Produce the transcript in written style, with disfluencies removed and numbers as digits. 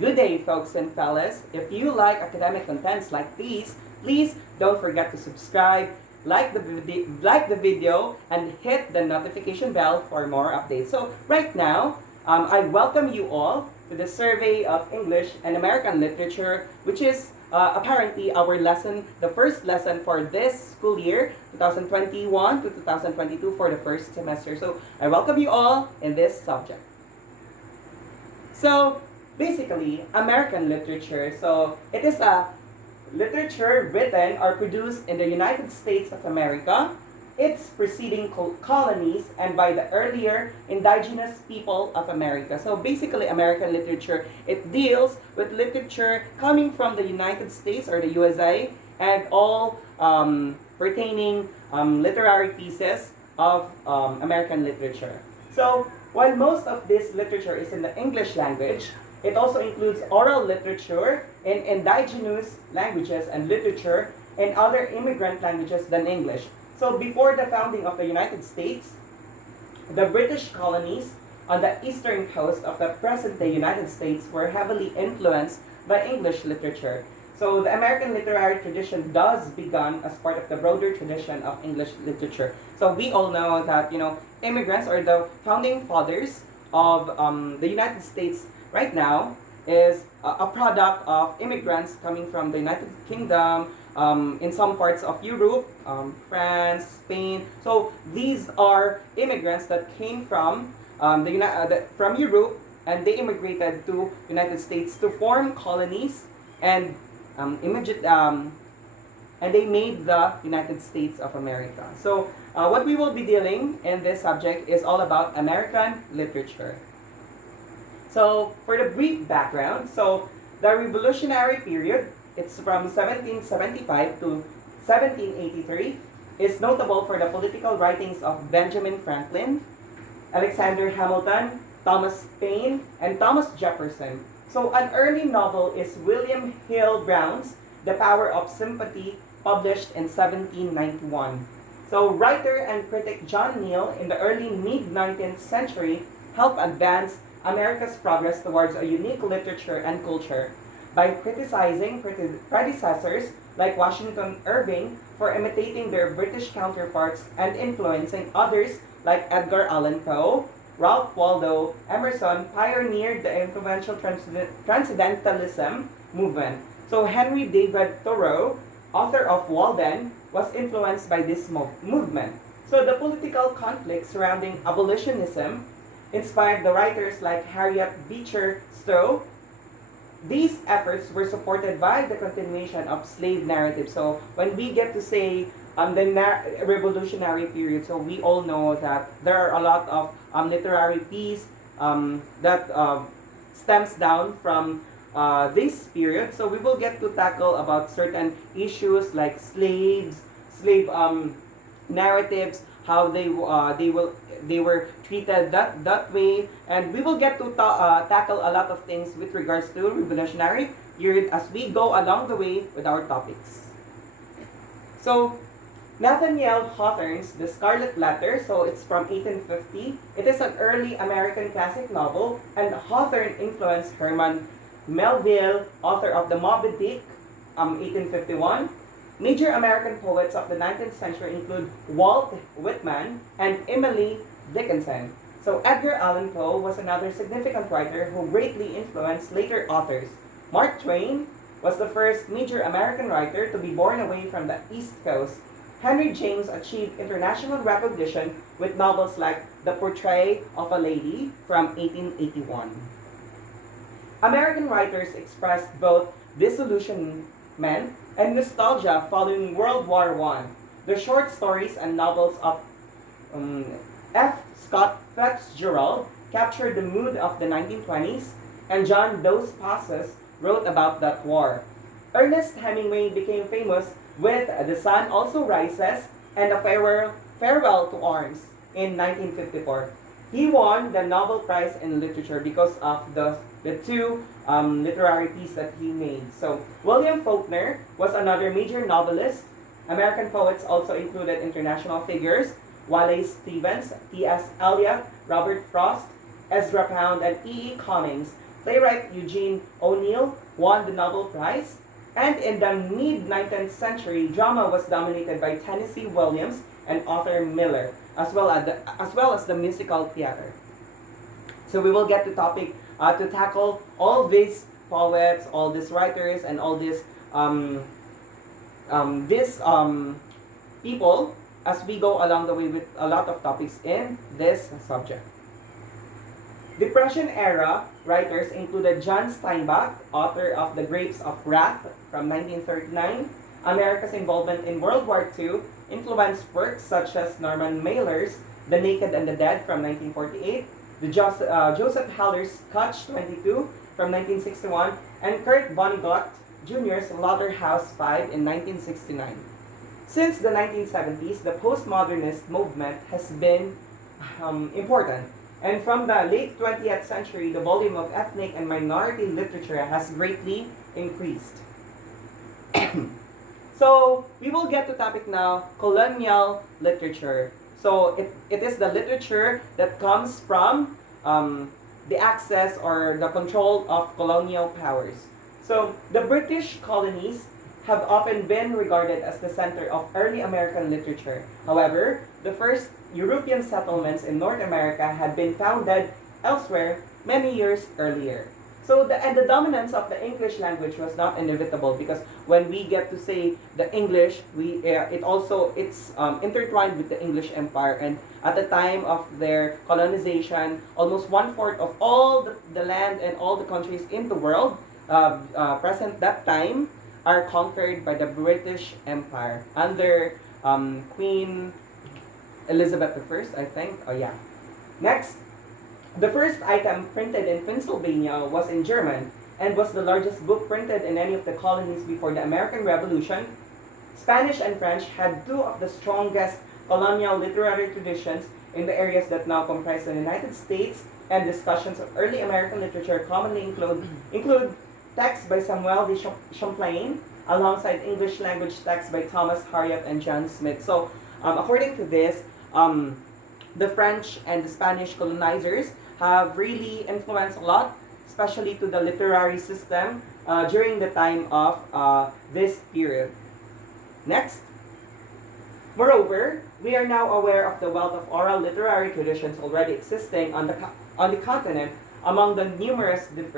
Good day, folks and fellas. If you like academic contents like these, please don't forget to subscribe, like the video, and hit the notification bell for more updates. So right now, I welcome you all to the survey of English and American literature, which is apparently our lesson, the first lesson for this school year, 2021 to 2022 for the first semester. So I welcome you all in this subject. So basically, American literature. So it is a literature written or produced in the United States of America, its preceding colonies, and by the earlier indigenous people of America. So basically, American literature, it deals with literature coming from the United States or the USA and all pertaining literary pieces of American literature. So while most of this literature is in the English language, it also includes oral literature in indigenous languages and literature in other immigrant languages than English. So before the founding of the United States, the British colonies on the eastern coast of the present-day United States were heavily influenced by English literature. So the American literary tradition does begun as part of the broader tradition of English literature. So we all know that, immigrants or the founding fathers of the United States right now is a product of immigrants coming from the United Kingdom, in some parts of Europe, France, Spain. So these are immigrants that came from from Europe, and they immigrated to United States to form colonies and and they made the United States of America. So what we will be dealing in this subject is all about American literature. So for the brief background, so the Revolutionary period, it's from 1775 to 1783, is notable for the political writings of Benjamin Franklin, Alexander Hamilton, Thomas Paine, and Thomas Jefferson. So an early novel is William Hill Brown's The Power of Sympathy, published in 1791. So writer and critic John Neal in the early mid-19th century helped advance America's progress towards a unique literature and culture by criticizing predecessors like Washington Irving for imitating their British counterparts and influencing others like Edgar Allan Poe. Ralph Waldo Emerson pioneered the influential transcendentalism movement. So Henry David Thoreau, author of Walden, was influenced by this movement. So the political conflict surrounding abolitionism inspired the writers like Harriet Beecher Stowe. These efforts were supported by the continuation of slave narrative. So when we get to say the revolutionary period, so we all know that there are a lot of literary piece that stems down from this period. So we will get to tackle about certain issues like slave narratives, how they were treated that way, and we will get to tackle a lot of things with regards to revolutionary period as we go along the way with our topics. So Nathaniel Hawthorne's The Scarlet Letter, so it's from 1850. It is an early American classic novel, and Hawthorne influenced Herman Melville, author of the Moby Dick, 1851. Major American poets of the 19th century include Walt Whitman and Emily Dickinson. So Edgar Allan Poe was another significant writer who greatly influenced later authors. Mark Twain was the first major American writer to be born away from the East Coast. Henry James achieved international recognition with novels like The Portrait of a Lady from 1881. American writers expressed both disillusionment and nostalgia following World War I. The short stories and novels of F. Scott Fitzgerald captured the mood of the 1920s, and John Dos Passos wrote about that war. Ernest Hemingway became famous with The Sun Also Rises and A Farewell to Arms in 1954. He won the Nobel Prize in Literature because of the two literary pieces that he made. So William Faulkner was another major novelist. American poets also included international figures Wallace Stevens, T.S. Eliot, Robert Frost, Ezra Pound, and E.E. Cummings. Playwright Eugene O'Neill won the Nobel Prize. And in the mid-19th century, drama was dominated by Tennessee Williams and Arthur Miller, as well as the musical theater. So we will get to topic to tackle all these poets, all these writers, and all these people as we go along the way with a lot of topics in this subject. Depression era writers included John Steinbeck, author of The Grapes of Wrath from 1939. America's involvement in World War II influenced works such as Norman Mailer's The Naked and the Dead from 1948, Joseph Haller's Catch-22 from 1961, and Kurt Vonnegut Jr.'s Slaughterhouse 5 in 1969. Since the 1970s, the postmodernist movement has been important. And from the late 20th century, the volume of ethnic and minority literature has greatly increased. So, we will get to topic now, colonial literature. So, it is the literature that comes from the access or the control of colonial powers. So, the British colonies have often been regarded as the center of early American literature. However, the first European settlements in North America had been founded elsewhere many years earlier. So the dominance of the English language was not inevitable, because when we get to say the English, it's intertwined with the English Empire, and at the time of their colonization, almost 1/4 of all the land and all the countries in the world present that time are conquered by the British Empire under Queen Elizabeth I, I think. Oh yeah. Next, the first item printed in Pennsylvania was in German and was the largest book printed in any of the colonies before the American Revolution. Spanish and French had two of the strongest colonial literary traditions in the areas that now comprise the United States, and discussions of early American literature commonly include texts by Samuel de Champlain, alongside English language texts by Thomas Harriot and John Smith. So, according to this, the French and the Spanish colonizers have really influenced a lot, especially to the literary system during the time of this period. Next. Moreover, we are now aware of the wealth of oral literary traditions already existing on the continent among the numerous different